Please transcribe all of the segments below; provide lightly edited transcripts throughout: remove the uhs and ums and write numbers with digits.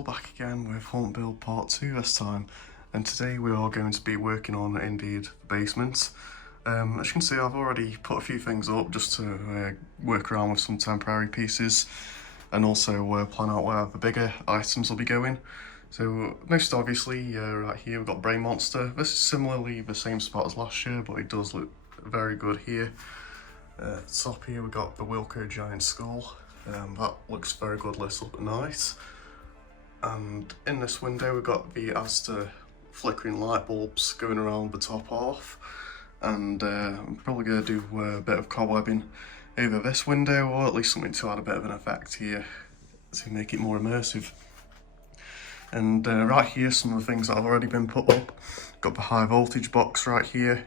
so back again with Haunt Build Part 2 this time, and today we are going to be working on, indeed, the basement. As you can see, I've already put a few things up just to work around with some temporary pieces, and also plan out where the bigger items will be going. So most obviously, right here we've got Brain Monster. This is similarly the same spot as last year, but it does look very good here. At the top here we've got the Wilco Giant Skull. That looks very good lit up at night. And in this window we've got the Astor flickering light bulbs going around the top half. And I'm probably going to do a bit of cobwebbing over this window, or at least something to add a bit of an effect here to make it more immersive. And right here, some of the things that have already been put up. Got the high voltage box right here.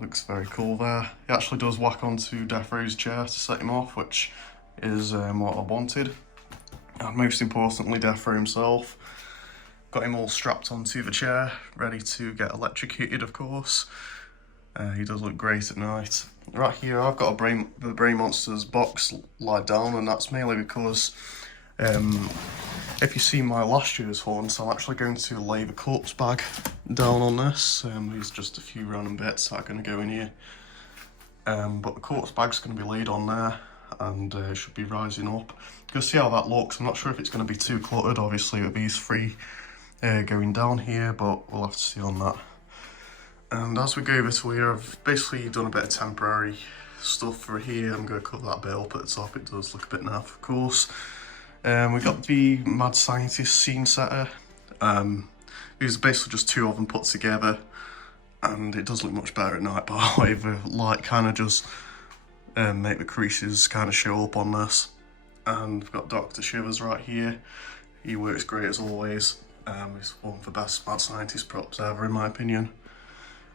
Looks very cool there. He actually does whack onto Death Row's chair to set him off, which is what I wanted. And most importantly, Death Row himself. Got him all strapped onto the chair, ready to get electrocuted, of course. He does look great at night. Right here, I've got the Brain Monster's box laid down, and that's mainly because if you see my last year's haunts, I'm actually going to lay the corpse bag down on this. There's just a few random bits that are going to go in here. But the corpse bag's going to be laid on there, and it should be rising up. You'll see how that looks. I'm not sure if it's going to be too cluttered, obviously, with these three going down here, but we'll have to see on that. And as we go over to here, I've basically done a bit of temporary stuff for here. I'm going to cut that bit up at the top. It does look a bit naff, of course. We got the Mad Scientist scene setter. These are basically just two of them put together, and it does look much better at night, by the way. The light kind of just make the creases kind of show up on this. And we've got Dr. Shivers right here. He works great as always. He's one of the best Mad Scientist props ever, in my opinion.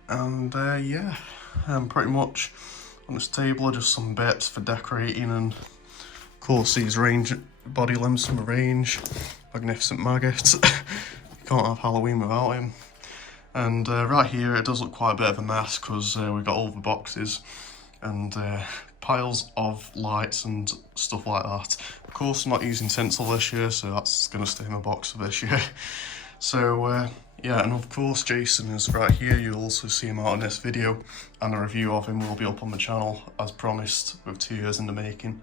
And yeah, pretty much on this table are just some bits for decorating, and of course these range body limbs from the range. Magnificent Maggot. You can't have Halloween without him. And right here it does look quite a bit of a mess because we've got all the boxes and piles of lights and stuff like that. Of course I'm not using tinsel this year, so that's going to stay in my box for this year. So yeah, and of course Jason is right here. You'll also see him out in this video, and a review of him will be up on the channel as promised, with 2 years in the making.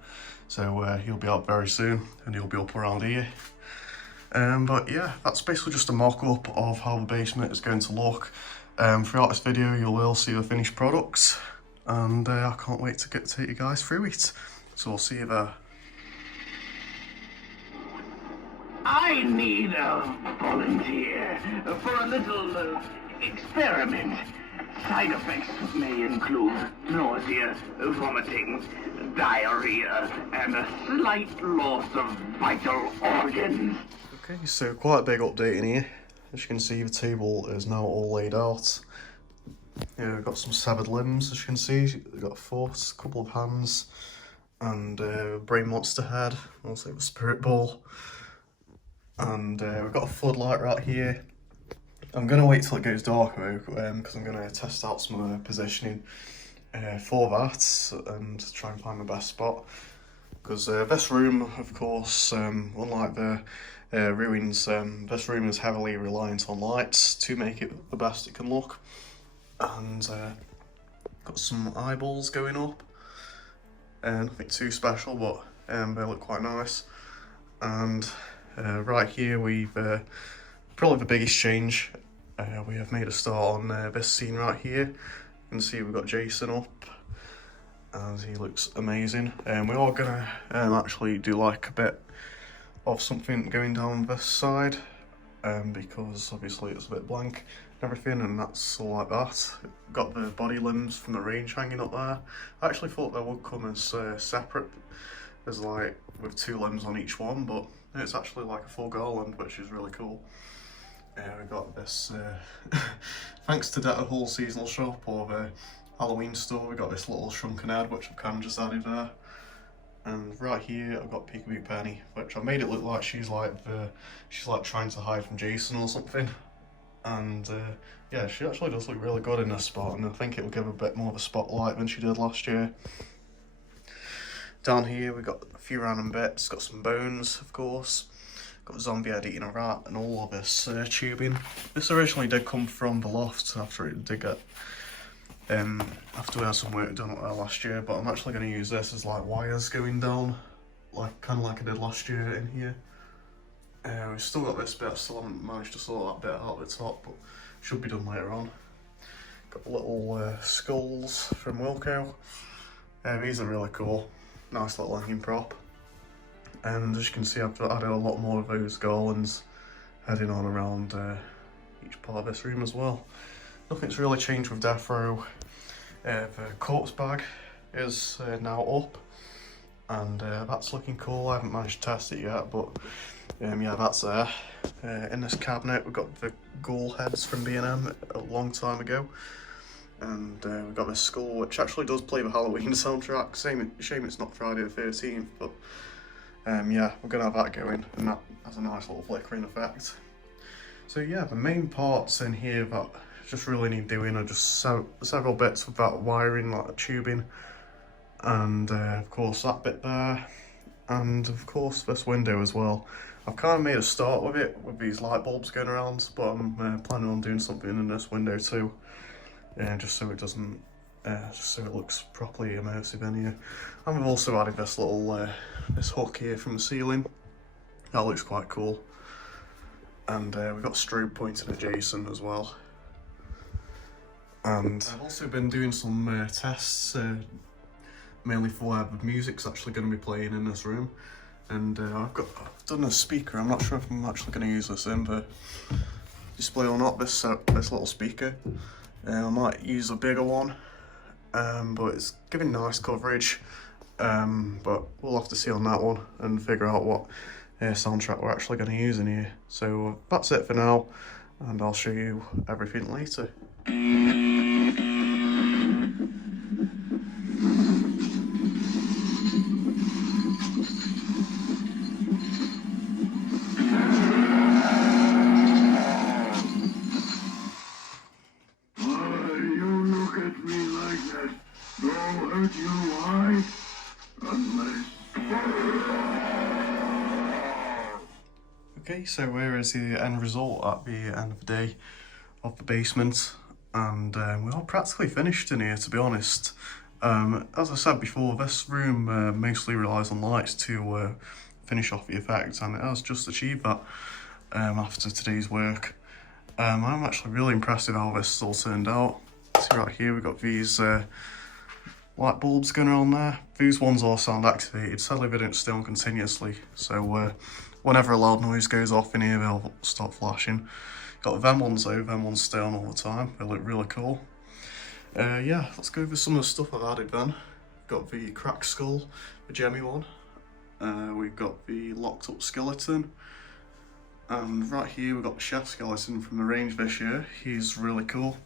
So he'll be out very soon, and he'll be up around here. But yeah, that's basically just a mock-up of how the basement is going to look. Throughout this video you will see the finished products, and I can't wait to take you guys through it. So I'll see you there. I need a volunteer for a little experiment. Side effects may include nausea, vomiting, diarrhea, and a slight loss of vital organs. Okay, so quite a big update in here. As you can see, the table is now all laid out. Yeah, we've got some severed limbs, as you can see. We've got a foot, a couple of hands, and Brain Monster head, also the spirit ball. And we've got a floodlight right here. I'm going to wait till it goes darker because I'm going to test out some of the positioning for that and try and find the best spot. Because this room, of course, unlike the ruins, this room is heavily reliant on lights to make it the best it can look. And got some eyeballs going up. Nothing too special, but they look quite nice. And right here we've probably the biggest change. We have made a start on this scene right here. You can see we've got Jason up, and he looks amazing. We are gonna actually do like a bit of something going down this side, because obviously it's a bit blank and everything, and that's all like that. Got the body limbs from the range hanging up there. I actually thought they would come as separate, as like with 2 limbs on each one, but it's actually like a full garland, which is really cool. We got this, thanks to Death Hall seasonal shop or the Halloween store, we got this little shrunken head, which I've kind of just added there. And right here I've got Peekaboo Penny, which I made it look like she's like trying to hide from Jason or something. And yeah, she actually does look really good in this spot, and I think it will give a bit more of a spotlight than she did last year. down here we've got a few random bits, got some bones of course, got a zombie head eating a rat, and all of this tubing. This originally did come from the loft after it did get, after we had some work done up there last year, but I'm actually going to use this as like wires going down, like kind of like I did last year in here. We've still got this bit, I still haven't managed to sort that bit out at the top, but should be done later on. Got little skulls from Wilco. These are really cool, nice little hanging prop. And as you can see, I've added a lot more of those garlands heading on around each part of this room as well. Nothing's really changed with Death Row. The corpse bag is now up, and that's looking cool. I haven't managed to test it yet, but yeah, that's there. In this cabinet we've got the ghoul heads from B&M a long time ago, and we've got this skull which actually does play the Halloween soundtrack. Shame it's not Friday the 13th, but yeah, we're gonna have that going, and that has a nice little flickering effect. So yeah, the main parts in here that just really need doing are just several bits of that wiring, like the tubing, and of course that bit there, and of course this window as well. I've kind of made a start with it with these light bulbs going around, but I'm planning on doing something in this window too, just so it doesn't, just so it looks properly immersive in here. And we've also added this little this hook here from the ceiling. That looks quite cool. And we've got strobe pointing at Jason as well. And I've also been doing some tests, mainly for where the music's actually going to be playing in this room. And I've done a speaker. I'm not sure if I'm actually going to use this in the display or not, this little speaker. I might use a bigger one, but it's giving nice coverage. But we'll have to see on that one and figure out what soundtrack we're actually going to use in here. So that's it for now, and I'll show you everything later. Okay, so here is the end result at the end of the day of the basement, and we're all practically finished in here, to be honest. As I said before, this room mostly relies on lights to finish off the effects, and it has just achieved that after today's work. I'm actually really impressed with how this all turned out. See right here, we've got these light bulbs going around there. These ones are sound activated, sadly they don't stay on continuously, so whenever a loud noise goes off in here, they'll start flashing. Got them ones though, them ones stay on all the time, they look really cool. Yeah, let's go over some of the stuff I've added then. Got the cracked skull, the gemmy one. We've got the locked up skeleton. And right here we've got the chef skeleton from the range this year. He's really cool.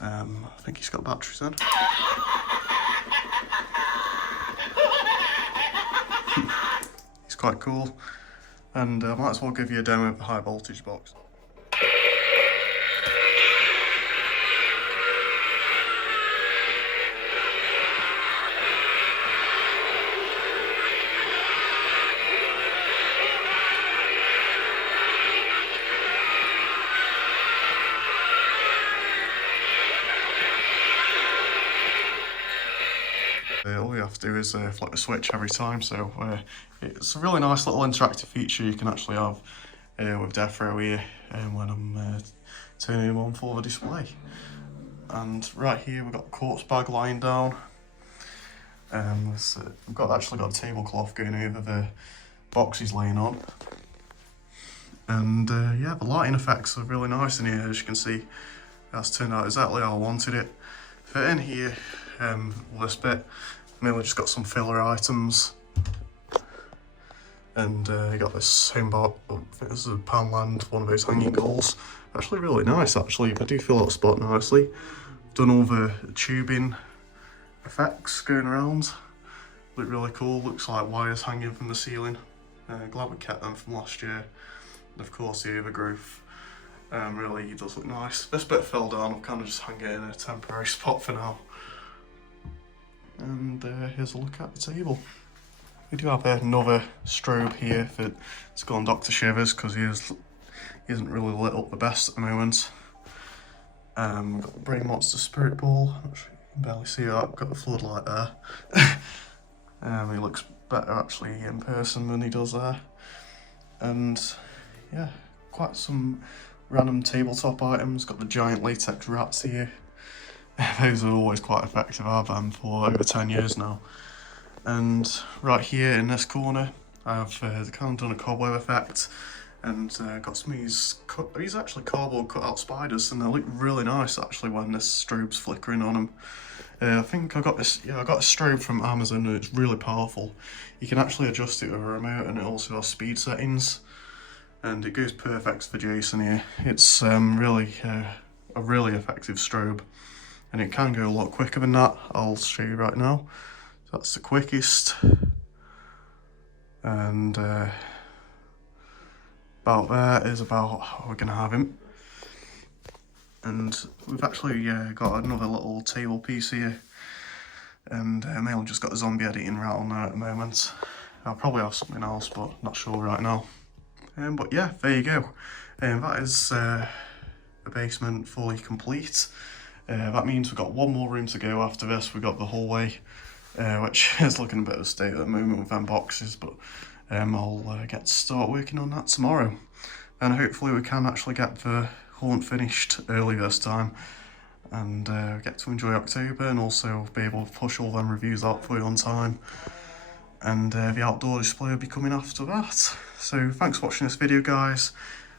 I think he's got batteries in. He's quite cool. And I might as well give you a demo of the high voltage box. All you have to do is flick the switch every time, so it's a really nice little interactive feature you can actually have with Death Row here when I'm turning him on for the display. And right here we've got the corpse bag lying down. We've actually got a tablecloth going over the box he's laying on. And yeah, the lighting effects are really nice in here, as you can see. That's turned out exactly how I wanted it. Fit in here, this bit, mainly just got some filler items. And you got this home bar, I think this is a Poundland, one of those hanging goals. Actually really nice actually, I do feel that spot nicely. Done all the tubing effects going around. Look really cool, looks like wires hanging from the ceiling. Glad we kept them from last year. And of course the overgrowth really does look nice. This bit fell down, I'll kind of just hang it in a temporary spot for now. And here's a look at the table. We do have another strobe here for to go on Dr. Shivers because he isn't really lit up the best at the moment. We've got the Brain Monster Spirit Ball. I'm not sure you can barely see that. We've got the floodlight there. He looks better actually in person than he does there. And yeah, quite some random tabletop items. Got the giant latex rats here. Those are always quite effective. I've had them for over 10 years now. And right here in this corner, I've kind of done a cobweb effect. And got some of these actually cardboard cut out spiders, and they look really nice actually when this strobe's flickering on them. I think I got this, I got a strobe from Amazon and it's really powerful. You can actually adjust it with a remote and it also has speed settings. And it goes perfect for Jason here. It's really a really effective strobe. And it can go a lot quicker than that, I'll show you right now. So that's the quickest. And about there is about how we're going to have him. And we've actually got another little table piece here. And Mail just got a zombie editing rat on there at the moment. I'll probably have something else, but not sure right now. But yeah, there you go. That is the basement fully complete. That means we've got one more room to go after this. We've got the hallway, which is looking a bit of a state at the moment with them boxes, but I'll get to start working on that tomorrow. And hopefully we can actually get the haunt finished early this time and get to enjoy October and also be able to push all them reviews out for you on time. And the outdoor display will be coming after that. So thanks for watching this video, guys.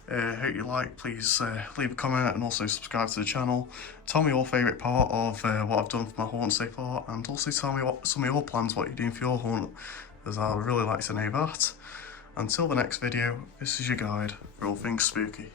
Hope you like. Please leave a comment and also subscribe to the channel. Tell me your favourite part of what I've done for my haunt so far, and also tell me what some of your plans, what you're doing for your haunt, as I would really like to know that. Until the next video, this is your guide for all things spooky.